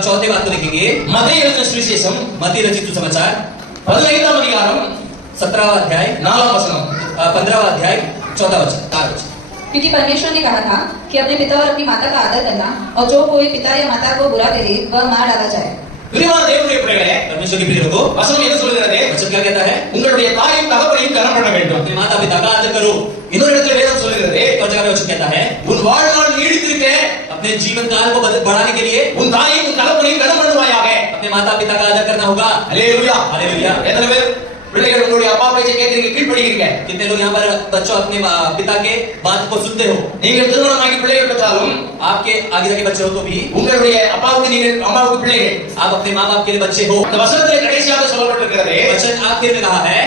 चौथे बात को देखेंगे मत्ती रचित सुविशेषम मत्ती रचित समाचार 15वां अधिकाரம் 17वां अध्याय 4वां वचन 15वां अध्याय 4वां वचन। क्योंकि परमेश्वर ने कहा था कि अपने पिता और अपनी माता का आदर करना, और जो कोई पिता या माता को बुरा करे वह मार डाला जाए। பிரியமான தேவனுடைய பிள்ளைகளே, परमेश्वर के प्रिय लोगों, वचन என்ன சொல்கிறது? वचन क्या कहता है? உங்களுடைய தாயும் தகப்பனையும் கனம் பண்ண வேண்டும், अपने माता पिता का आदर करो। இன்னொரு இடத்துல வேதம் சொல்கிறது, और जगह में वचन कहता है உன் வாழ்நாள் நீடித்திருக்க अपने जीवन काल को बढ़ाने के लिए उन தாயும் उन தகப்பனையும் கனம் பண்ணுவாயாக, अपने माता पिता का आदर करना होगा। Hallelujah hallelujah. எத்தனை பேர் பிள்ளைகள் உங்களுடைய அப்பா பேச்சை கேட்கிறீங்க, கீழ்ப்படிக்கிறீங்க? कितने लोग यहाँ पर बच्चों अपने पिता के बात को सुनते हो? நீங்கள் திருமணமாகி பிள்ளைகள் பெற்றாலும் आपके आगे जाके बच्चे हो तो भी உங்களுடைய அப்பாவுக்கு நீங்கள் அம்மாவுக்கு பிள்ளைகள், आप अपने माँ बाप के लिए बच्चे हो। இந்த வசனத்திலே கடைசியாக சொல்லப்பட்டிருக்கிறது, वचन आखिर में कहा है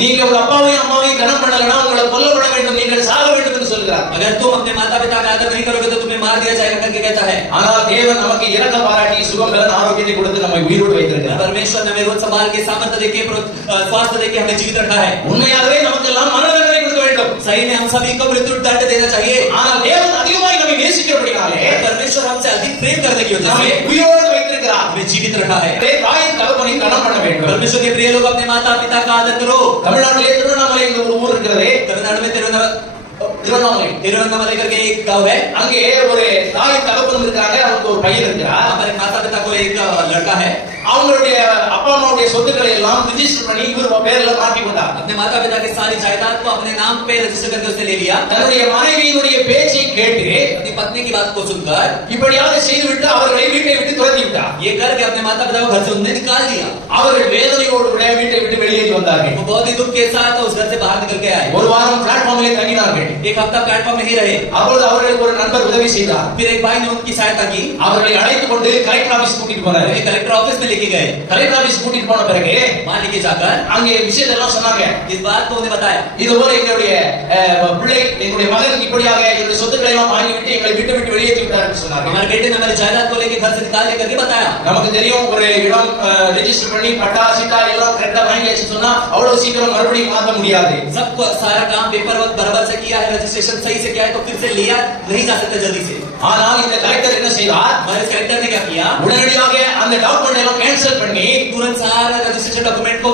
நீங்க உங்க அப்பாவையும் அம்மாவையும் கனம் பண்ணலனா உங்களை கொல்லப்பட வேண்டும், நீங்கள் சாக வேண்டும் என்று சொல்கிறார்। अगर तुम अपने माता पिता का आदर नहीं करोगे तो तुम्हें मार दिया जाएगा करके कहता है। ஆனால் தேவன் நமக்கு இரக்கம் பாராட்டி சுகம் பலன் ஆரோக்கியத்தை கொடுத்து நம்மை உயிரோடு வைத்திருக்கிறார்। परमेश्वर ने हमें रोज संभाल के सामर्थ्य देके स्वास्थ्य देके हमें जीवित रखा है। உண்மையாகவே நமக்கெல்லாம் மரண தண்டனை கொடுக்க வேண்டும், सही में हम सभी को मृत्यु दंड देना चाहिए। ஆனால் தேவன் அதிகமாக நம்மை நேசிக்கிறபடியாலே परमेश्वर हमसे अधिक प्रेम करने की वजह से உயிரோடு வைத்திருக்கிறார், हमें जीवित रखा है। தாயின் தகப்பனையும் கனம் பண்ண வேண்டும்। परमेश्वर के प्रिय लोग अपने माता पिता का आदर करो। தமிழ்நாட்டிலே திருவண்ணாமலை என்ற ஒரு ஊர் இருக்கிறது, தமிழ்நாடு में திருவண்ணாமலை करके एक गांव है, அங்கே ஒரு தாய் தகப்பன் இருக்காங்க, அவருக்கு ஒரு பையன் இருக்கிறார், हमारे माता पिता को एक लड़का है। அவங்களுடைய அப்பா அம்மாவுடைய சொத்துக்களை எல்லாம் ரெஜிஸ்டர் பண்ணி இவர் பேர்ல மாட்டி கொண்டார்। अपने माता पिता की सारी जायदाद को अपने नाम पे रजिस्टर करके उसने ले लिया। தன்னுடைய மனைவியினுடைய பேச்சை கேட்டு अपनी पत्नी की बात को सुनकर இப்படியாக செய்துவிட்டு அவர்களை வீட்டை விட்டு துரத்தி விட்டார்। ये करके अपने माता पिता को घर से उन्हें निकाल दिया। அவர்கள் வேதனையோடு கூட வீட்டை விட்டு வெளியேறி வந்தார்கள்। वो बहुत ही दुख के साथ उस घर से बाहर निकल के आए। ஒரு வாரம் प्लेटफॉर्म தங்கினார்கள், एक हफ्ता प्लेटफॉर्म में ही रहे। அப்பொழுது அவர்களுக்கு ஒரு நண்பர் உதவி செய்தார், फिर एक भाई ने उनकी सहायता की। அவர்களை அழைத்துக் கொண்டு கலெக்டர் ஆபீஸ் கூட்டிட்டு போனார், कलेक्टर ऑफिस में लेके गए। कलेक्टर ऑफिस கூட்டிட்டு போன பிறகு वहां लेके जाकर அங்கே விஷயத்தை எல்லாம் சொன்னாங்க। इस बात को उन्हें बताया, இது போல எங்களுடைய பிள்ளை எங்களுடைய மகன் இப்படியாக எங்களுடைய சொத்துக்களை எல்லாம் வாங்கி விட்டு எங்களை விட்டு விட்டு வெளியேற்றி விட்டார் என்று சொன்னாங்க। हमारे बेटे ने हमारी जायदाद को लेके घर से निकाल करके बताया। நமக்கு தெரியும் ஒரு இடம் ரெஜிஸ்டர் பண்ணி பட்டா சிட்டா எல்லாம் கரெக்ட்டா வாங்கியாச்சு சொன்னா அவ்வளவு சீக்கிரம் மறுபடியும் மாத்த முடியாது। सब सारा काम पेपर वर्क बराबर से किया है, रजिस्ट्रेशन सही से किया है तो फिर से लिया नहीं जा सकता जल्दी से। ஆனால் இந்த கலெக்டர் என்ன செய்தார், हमारे कलेक्टर ने क्या किया, உடனடியாக அந்த டாக்குமெண்ட் எல்லாம் கேன்சல் பண்ணி तुरंत सारा रजिस्ट्रेशन डॉक्यूमेंट को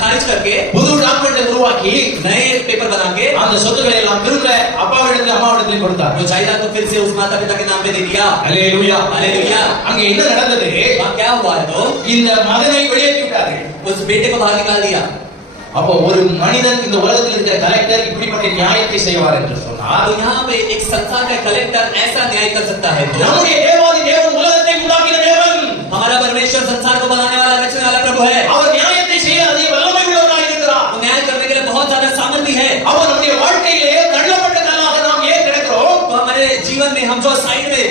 खारिज करके புது டாக்குமெண்ட் உருவாக்கி नए पेपर बना के அந்த சொத்துக்களை எல்லாம் திரும்ப அப்பாவிடத்தில் அம்மாவிடத்தில் கொடுத்தார்। वो जायदाद तो फिर से उस माता पिता के नाम पे दे दिया। Hallelujah hallelujah. அங்கே என்ன நடந்தது, वहां क्या हुआ तो இந்த மகனை வெளியேற்றி விட்டார்கள், उस बेटे को बाहर निकाल दिया। அப்போ ஒரு மனிதன் இந்த உலகத்தில் இருக்கிற கலெக்டர் இப்படிப்பட்ட நியாயத்தை செய்வார் என்று சொன்னார், तो यहां पे एक संसार का कलेक्टर ऐसा न्याय कर सकता है। तो நம்முடைய தேவாதி தேவன் உலகத்தை உண்டாக்கின தேவன், हमारा परमेश्वर संसार को बनाने वाला रचने वाला प्रभु है। அவர் நியாயத்தை செய்ய அதிக வல்லமை உள்ளவராக இருக்கிறார், वो न्याय करने के लिए बहुत ज्यादा सामर्थ्य है। அவர் நம்முடைய வாழ்க்கையிலே தள்ளப்பட்ட கல்லாக நாம் ஏன் கிடக்கிறோம், तो हमारे जीवन में हम जो साइड में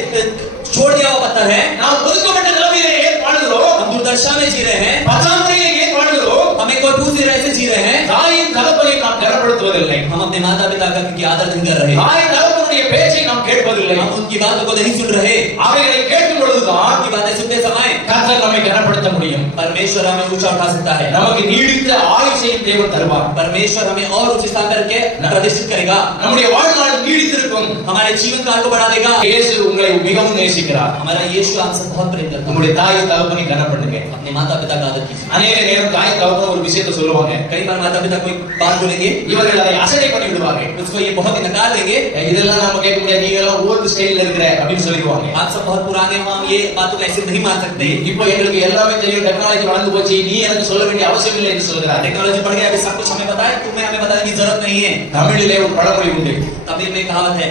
छोड़ दिया हुआ पत्थर है, நாம் ஒதுக்கப்பட்ட நிலைமையிலே ஏன் வாழ்கிறோம், हम दुर्दशा में जी रहे हैं, பத்தாமரையிலே ஏன் வாழ்கிறோம், हमें कोई पूरी तरह से जी रहे हैं। தாயின் தகப்பனை நாம் கனப்படுத்துவதில்லை, हम अपने माता पिता का की आदर नहीं कर रहे, தாயின் தகப்பனுடைய பேச்சை நாம் கேட்பதில்லை, हम उनकी बातों को नहीं सुन रहे। அவைகளை கேட்கும் பொழுதுதான் उनकी बातें सुनते समय கர்த்தர் நம்மை கனப்படுத்த முடியும், परमेश्वर हमें ऊंचा उठा सकता है, நமக்கு நீடித்த ஆயுசையும் தேவன் தருவார், परमेश्वर हमें और ऊंचे स्थान पर रखे प्रतिष्ठित करेगा, நம்முடைய வாழ்நாள் நீடித்திருக்கும், हमारे जीवन काल को बढ़ा देगा। இயேசு உங்களை மிகவும் நேசிக்கிறார், हमारा यीशु हमसे बहुत प्रेम करता है। நம்முடைய தாய் தகப்பனை கனப்படுத்துங்க, अपने माता पिता का आदर कीजिए। अनेक நேரம் தாய் தகப்பன் ஒரு விஷயத்தை சொல்லுவாங்க, कई बार माता पिता कोई बात बोलेंगे, இவர்கள் அதை அசட்டை பண்ணி விடுவாங்க, उसको ये बहुत ही नकार देंगे, இதெல்லாம் நாம கேட்க முடியாது, நீங்க எல்லாம் ஓல்ட் ஸ்டைல்ல இருக்கிற அப்படினு சொல்லிடுவாங்க, आप सब बहुत पुराने हो, हम ये बातों को ऐसे नहीं मान सकते, இப்போ எங்களுக்கு எல்லாமே தெரியும், டெக்னாலஜி வளர்ந்து போச்சு, நீ எனக்கு சொல்ல வேண்டிய அவசியம் இல்லை என்று சொல்கிறார்। टेक्नोलॉजी बढ़ गया, अभी सब कुछ हमें पता है, तुम्हें हमें बताने की जरूरत नहीं है। தமிழிலே ஒரு பழமொழி உண்டு, तमिल में कहावत है,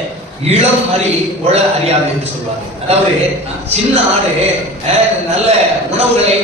இளம் மறி ஒழ அறியாது என்று சொல்வார்கள். அதாவது சின்ன ஆடு நல்ல உணவுகளை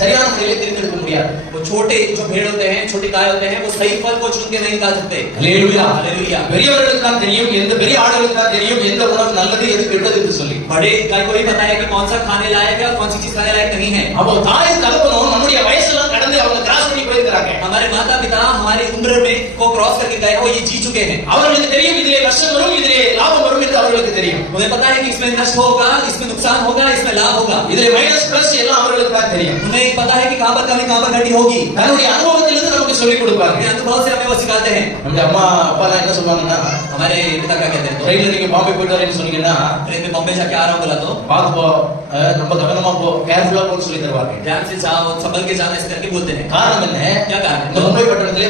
சரியான முறையில் தேர்ந்தெடுக்க முடியாது. वो छोटे जो भेड़ होते हैं, छोटे गाय होते हैं, वो सही फल को चुन के नहीं खा सकते. அல்லேலூயா. हालेलुया. பெரியவர்களுக்கு தான் தெரியும், எந்த பெரிய ஆடுகளுக்கு தான் தெரியும் எந்த உணவு நல்லது எது கெட்டது என்று சொல்லி. बड़े गाय को ही पता है कि कौन सा खाने लायक है और कौन सी चीज खाने लायक नहीं है. அப்போ தாய் தகப்பனும் நம்முடைய வயசெல்லாம் கடந்து அவங்க கிராஸ் பண்ணி போயிருக்காங்க. हमारे माता पिता हमारी उम्र में को क्रॉस करके गए हैं, वो ये जी चुके हैं. அவர்களுக்கு தெரியும் இதிலே நஷ்டம் வரும் இதிலே லாபம் வரும் என்று அவர்களுக்கு தெரியும். उन्हें पता है कि इसमें नष्ट होगा, इसमें नुकसान होगा, इसमें लाभ होगा. இதிலே மைனஸ் பிளஸ் எல்லாம் அவர்களுக்கு தான் தெரியும். उन्हें पता है कि कहां पर कमी कहां पर घटी होगी. தன்னுடைய அனுபவத்திலிருந்து நமக்கு சொல்லிக் கொடுப்பாங்க. अपने अनुभव से हमें वो सिखाते हैं. நம்முடைய அம்மா அப்பா எல்லாம் என்ன சொல்வாங்கன்னா, हमारे पिता क्या कहते हैं, तो ட்ரெயின்ல நீங்க பாம்பே போயிட்டு வரேன்னு சொன்னீங்கன்னா ट्रेन में बॉम्बे जाके आ रहा हूं बोला तो பார்த்து போ, ரொம்ப கவனமா போ, கேர்ஃபுல்லா போன்னு சொல்லி தருவாங்க. ध्यान से जाओ, संभल के जाना, इस करके बोलते हैं. காரணம் என்ன? क्या कारण இந்த है? மும்பை பட்டணத்திலே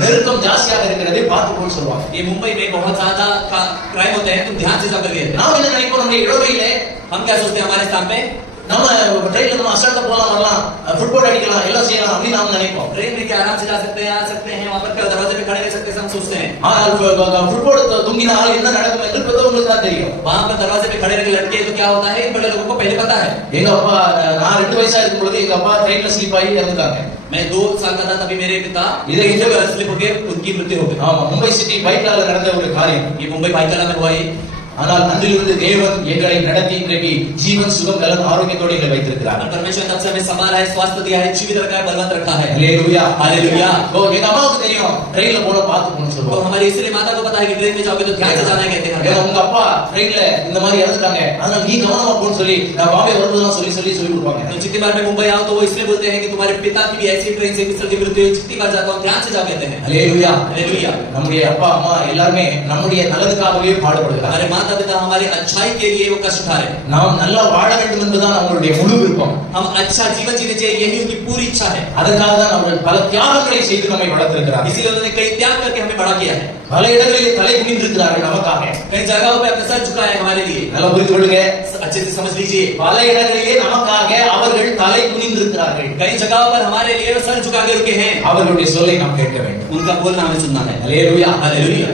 நெருக்கம் ஜாஸ்தியாக இருக்கிறதை பார்த்து போன்னு சொல்லுவாங்க. ये मुंबई में बहुत ज्यादा क्राइम होते हैं, तुम ध्यान से जाकर देखते. நாம் என்ன நினைப்போம், நம்முடைய இளவையிலே हम क्या सोचते हैं, हमारे स्थान पे நம்ம ட்ரெயின்ல நம்ம அசால்ட்டா போலாம் வரலாம், ஃபுட்பால் அடிக்கலாம், எல்லாம் செய்யலாம் அப்படின்னு நாம் நினைப்போம். ट्रेन में क्या आराम से जा सकते हैं, आ सकते हैं, वहां पर दरवाजे पे खड़े रह सकते हैं, हम सोचते हैं. ஆனால் ஃபுட்பால் தொங்கினால் என்ன நடக்கும் என்று உங்களுக்கு தான் தெரியும். वहां पर दरवाजे पे खड़े रह के लटके तो क्या होता है, बड़े लोगों को पहले पता है. எங்க அப்பா, நான் 2 வயசா இருக்கும் பொழுது எங்க அப்பா ட்ரெயின்ல ஸ்லிப் ஆகி இறந்துட்டாங்க. मैं 2 साल का था तभी मेरे पिता इधर स्लिप होकर उनकी मृत्यु हो गई. ஆமா, மும்பை சிட்டி பைக்கால நடந்த ஒரு காரியம். ये मुंबई भाईकला में हुआ ये. ஆனால் அன்றிலிருந்து தேவன் எங்களை நடத்தி இன்றைக்கு ஜீவன் சுகம் கலன் ஆரோக்கியத்தோடு எங்களை வைத்திருக்கிறார். और परमेश्वर तब से हमें संभाला है, स्वास्थ्य दिया है, जीवित रखा है, बलवंत रखा है. हालेलुया. हालेलुया. तो எங்க அம்மாவுக்கு தெரியும் ட்ரெயின்ல போற பார்த்து போன்னு तो சொல்லுவாங்க. हमारी इसलिए माता को पता है कि ट्रेन में जाओगे तो ध्यान से जाना है कहते ஏன்னா हैं. உங்க அப்பா ட்ரெயின்ல இந்த மாதிரி இறந்துட்டாங்க, அதனால நீ கவனமா போன்னு சொல்லி நான் பாம்பே வரும்போதெல்லாம் சொல்லி கொடுப்பாங்க. तो जितनी बार मैं मुंबई आऊं तो वो इसलिए बोलते हैं कि तुम्हारे पिता की भी ऐसी ट्रेन से किस तरह की मृत्यु हुई, जितनी बार जाता हूं ध्यान से जाओ कहते हैं. हालेलुया. हालेलुया. நம்முடைய அப்பா அம்மா எல்லாருமே நம்முடைய நல்லதுக்காகவே பாடுபடுகிறார். हमारे माता पिता हमारे अच्छाई के लिए वो कष्ट उठा रहे हैं. நாம் நல்லா வாழ வேண்டும் என்பதுதான் அவங்களுடைய முழு விருப்பம். हम अच्छा जीवन जीने चाहिए, यही उनकी पूरी इच्छा है. அதற்காக தான் அவர்கள் பல தியாகங்களை செய்து நம்மை வளர்த்திருக்கிறார். इसीलिए उन्होंने कई त्याग करके हमें बड़ा किया है. பல இடங்களிலே தலை குனிந்திருக்கிறார்கள் நமக்காக. कई जगहों पे अपने सर झुकाए हैं हमारे लिए. நல்லா புரிந்து கொள்ளுங்க. अच्छे से समझ लीजिए. பல இடங்களிலே நமக்காக அவர்கள் தலை குனிந்திருக்கிறார்கள். कई जगहों पर हमारे लिए वो सर झुका के रुके हैं. அவர்களுடைய சொல்லை நாம் கேட்க வேண்டும். उनका बोलना हमें सुनना है. ஹல்லேலூயா. हालेलुया.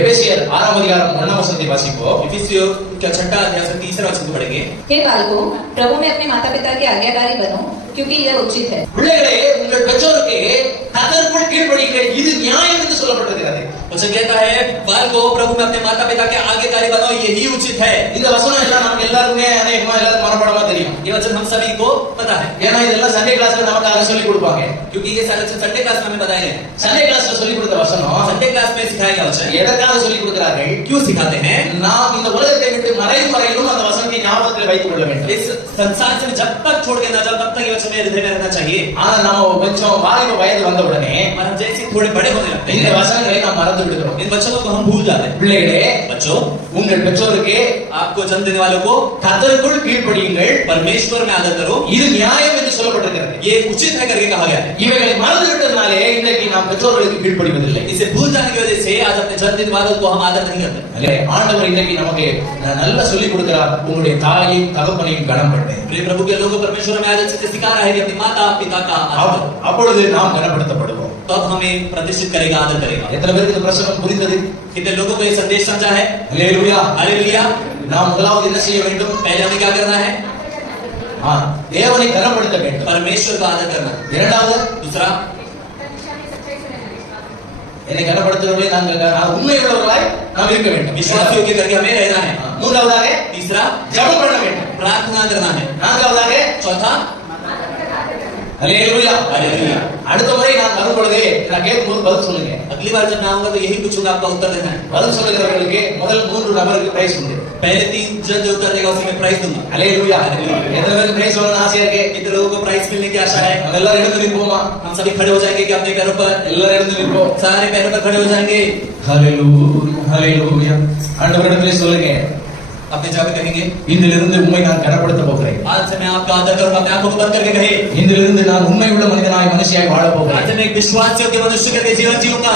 எபேசியர் 6 அதிகாரம் 1 வசனத்தை வாசிப்போம். इफिसियों का 6 अध्याय से 3 वचन को पढ़ेंगे. हे बालकों, प्रभु में अपने माता पिता के आज्ञाकारी बनो, क्योंकि यह उचित है. பிள்ளைகளே, உங்கள் பெற்றோருக்கு கர்த்தருக்குள் கீழ்ப்படியுங்கள், இது நியாயம் என்று சொல்லப்பட்டிருக்கிறது. वचन कहता है, बालकों प्रभु में अपने माता पिता के आज्ञाकारी बनो, यही उचित है. இந்த வசனம் எல்லாம் நமக்கு எல்லாருமே அநேகமா எல்லாரும் மனப்பாடமா தெரியும். ये वचन हम सभी को पता है, ஏன்னா இதெல்லாம் சண்டே கிளாஸ்ல நமக்காக சொல்லி கொடுப்பாங்க. क्योंकि ये सारे संडे क्लास में हमें बताए गए. சண்டே கிளாஸ்ல சொல்லி கொடுத்த வசனம் संडे क्लास में सिखाया गया वचन எதற்காக சொல்லி கொடுக்கிறார்கள்? क्यों सिखाते हैं? நாம் இந்த உலகத்தை விட்டு மறையும் வரையிலும் அந்த வசனத்தை ஞாபகத்தில் வைத்துக் கொள்ள வேண்டும். इस संसार से जब तक छोड़ के ना जाओ तब तक ये वचन मेरे हृदय में रहना चाहिए. ஆனா நாம கொஞ்சம் வாலிப வயது வந்த உடனே और हम जैसे थोड़े बड़े होने लगते இந்த हैं, வசனங்களை நாம் மறந்து விடுகிறோம். इन वचनों को हम भूल जाते हैं. பிள்ளைகளே, बच्चों, உங்கள் பெற்றோருக்கு आपको जन्म देने वालों को கர்த்தருக்குள் கீழ்ப்படியுங்கள், परमेश्वर में आदर करो, இது நியாயம் என்று சொல்லப்பட்டிருக்கிறது. ये उचित है करके कहा गया है. இவைகளை மறந்து விட்டதுனாலே இன்றைக்கு நாம் பெற்றோர்களுக்கு கீழ்ப்படிவதில்லை. इसे भूल जाने की वजह से आज अपने जन्मदिन वालों को हम आदर नहीं करते. அல்லே, ஆண்டவர் இன்றைக்கு நமக்கு நல்லா சொல்லி கொடுக்கிறார், உங்களுடைய தாயையும் தகப்பனையும் கனம் பண்ணு. प्रिय प्रभु के लोगों परमेश्वर हमें आदर से सिखा रहा है कि अपनी माता पिता का आदर करो. அப்பொழுது நாம் கனப்படுத்தப்படுவோம். तब हमें प्रतिष्ठित करेगा, आदर करेगा. எத்தனை பேருக்கு இந்த பிரசங்கம் புரிந்தது? कितने लोगों को ये संदेश समझा है? அல்லேலூயா. हालेलुया. நாம் முதலாவது என்ன செய்ய வேண்டும்? पहले हमें क्या करना है? தேவனை கனப்படுத்த வேண்டும். परमेश्वर का आदर करना. இரண்டாவது, दूसरा, என்னை கனப்படுத்துகிறவர்களே நாங்கள் உண்மையுள்ளவர்களாய் நாம் இருக்க வேண்டும். विश्वासियों के करके हमें रहना है. மூன்றாவதாக तीसरा, ஜெபம் பண்ண வேண்டும். प्रार्थना करना है. நான்காவதாக चौथा, அல்லேலூயா. हालेलुया. அடுத்த முறை நான் வரும் பொழுது நான் கேட்கும்போது பதில் சொல்லுங்க. अगली बार जब मैं आऊंगा तो यही पूछूंगा, आपका उत्तर देना है. பதில் சொல்லுகிறவர்களுக்கு முதல் 3 நபருக்கு பிரைஸ் உண்டு. पहले 3 जन जो उत्तर देगा उसी में प्राइज दूंगा. அல்லேலூயா. எத்தனை பேருக்கு பிரைஸ் வரணும்னு ஆசையா இருக்கு? कितने लोगों को प्राइज मिलने की आशा है? நம்ம எல்லாரும் எழுந்து நிற்போமா? हम सभी खड़े हो जाएंगे कि अपने पैरों पर? எல்லாரும் எழுந்து நிற்போம். सारे पैरों पर खड़े हो जाएंगे. ஹalleluya, ஹalleluya. ஆண்டவரிடத்திலே சொல்லுங்க, अपने जगह कहेंगे, இன்றிலிருந்து உம்மை நான் கனப்படுத்த போகிறேன். आज से मैं आपका आदर करूंगा. अपने आंखों को बंद करके कहे, இன்றிலிருந்து நான் உண்மையுள்ள மனிதனாய் மனுஷியாய் வாழ आज போகிறேன். से मैं एक विश्वास योग्य मनुष्य करके जीवन जीऊंगा.